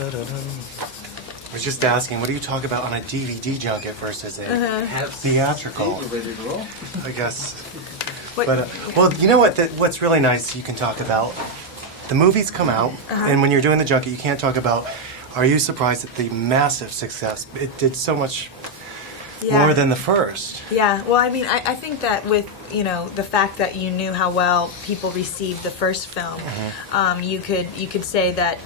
I was just asking, what do you talk about on a DVD junket versus a theatrical? I guess. What? But well, you know what? What's really nice, you can talk about. The movies come out, and when you're doing the junket, you can't talk about. Are you surprised at the massive success? It did so much more than the first. Yeah. Well, I mean, I think that with the fact that you knew how well people received the first film, you could say that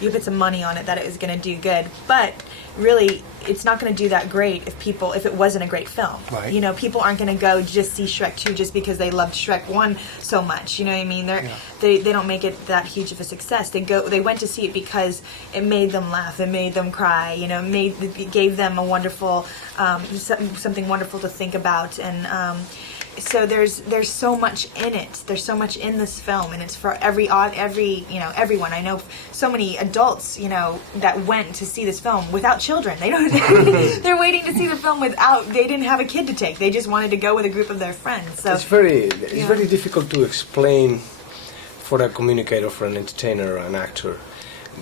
you put some money on it that it was going to do good, but really it's not going to do that great if it wasn't a great film. Right. People aren't going to go just see Shrek 2 just because they loved Shrek 1 so much. You know what I mean? They don't make it that huge of a success. They went to see it because it made them laugh, it made them cry. It gave them a wonderful something wonderful to think about, and so there's so much in it. There's so much in this film, and it's for everyone. I know so many adults that went to see this film without children. They don't. They're waiting to see the film they didn't have a kid to take. They just wanted to go with a group of their friends. So it's very difficult to explain for a communicator, for an entertainer, or an actor,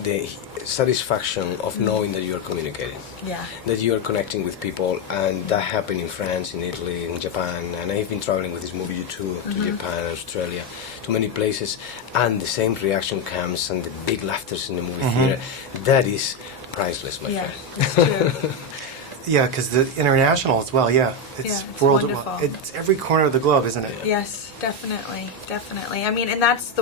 the satisfaction of knowing that you are communicating, that you are connecting with people, and that happened in France, in Italy, in Japan, and I've been traveling with this movie to Japan, Australia, to many places, and the same reaction comes, and the big laughters in the movie theater. That is priceless, my friend. It's true. Yeah, because the international as well. Yeah, it's wonderful. It's every corner of the globe, isn't it? Yes, definitely. I mean, and that's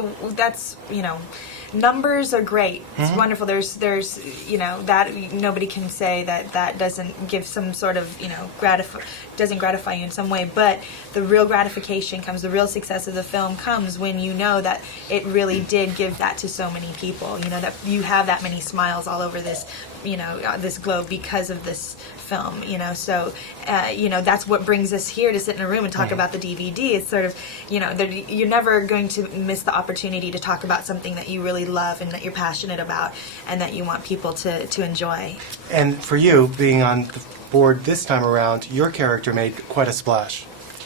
numbers are great. It's wonderful. There's that nobody can say that doesn't give some sort of doesn't gratify you in some way. But the real gratification comes, the real success of the film comes when you know that it really did give that to so many people. That you have that many smiles all over this this globe because of this film. So that's what brings us here to sit in a room and talk about the DVD. It's sort of you're never going to miss the opportunity to talk about something that you really love and that you're passionate about and that you want people to enjoy. And for you, being on the board this time around, your character made quite a splash.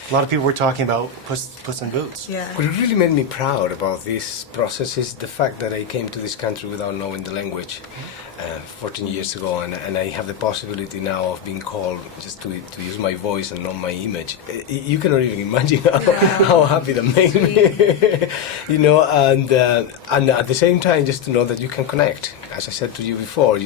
A lot of people were talking about Puss in Boots. Yeah. What really made me proud about this process is the fact that I came to this country without knowing the language 14 years ago, and I have the possibility now of being called just to use my voice and not my image. You cannot even imagine how happy that made me. And at the same time, just to know that you can connect. As I said to you before,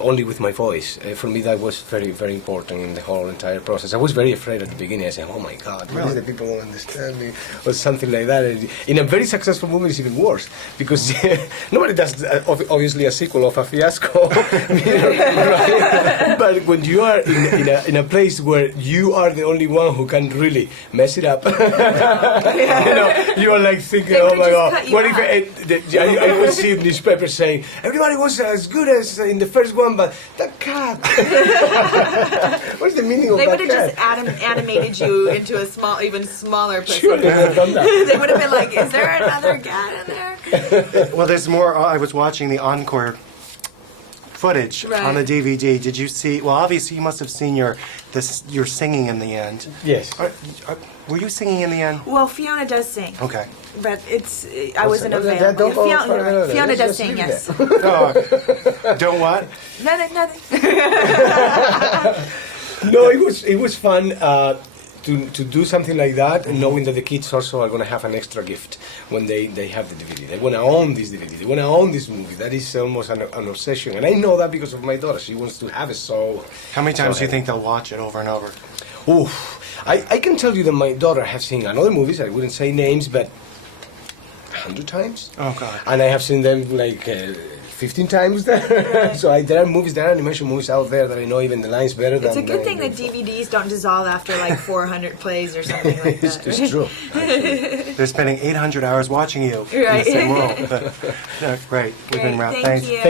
only with my voice. For me, that was very, very important in the whole entire process. I was very afraid at the beginning. I said, "Oh my God, really? The people don't understand me," or something like that. In a very successful movie, it's even worse because nobody does obviously a sequel of a fiasco. Right? But when you are in a place where you are the only one who can really mess it up, you are like thinking, "Oh my God, what if?" I was seeing newspapers saying, "Everybody was as good as in the first one, but that cat." What's the meaning of that cat? They would have just animated you into a even smaller person. Sure, they would have done that. They would have been like, "Is there another cat in there?" Well, there's more. I was watching the encore footage on the DVD. Did you see? Well, obviously you must have seen your singing in the end. Yes. Were you singing in the end? Well, Fiona does sing. Okay. But I wasn't available. Fiona does sing, yes. Don't what? Nothing. No, it was fun to do something like that, knowing that the kids also are going to have an extra gift when they have the DVD. They want to own this DVD. They want to own this movie. That is almost an obsession, and I know that because of my daughter. She wants to have it so. How many times do you think they'll watch it over and over? Oof. I can tell you that my daughter has seen another movies. I wouldn't say names, but 100 times. Oh God! And I have seen them like 15 times there. So there are movies, there are animation movies out there that I know even the lines better than. It's a good thing that DVDs don't dissolve after like 400 plays or something like that. It's true. They're spending 800 hours watching you in the same role. No, great. We've been around. Thank you.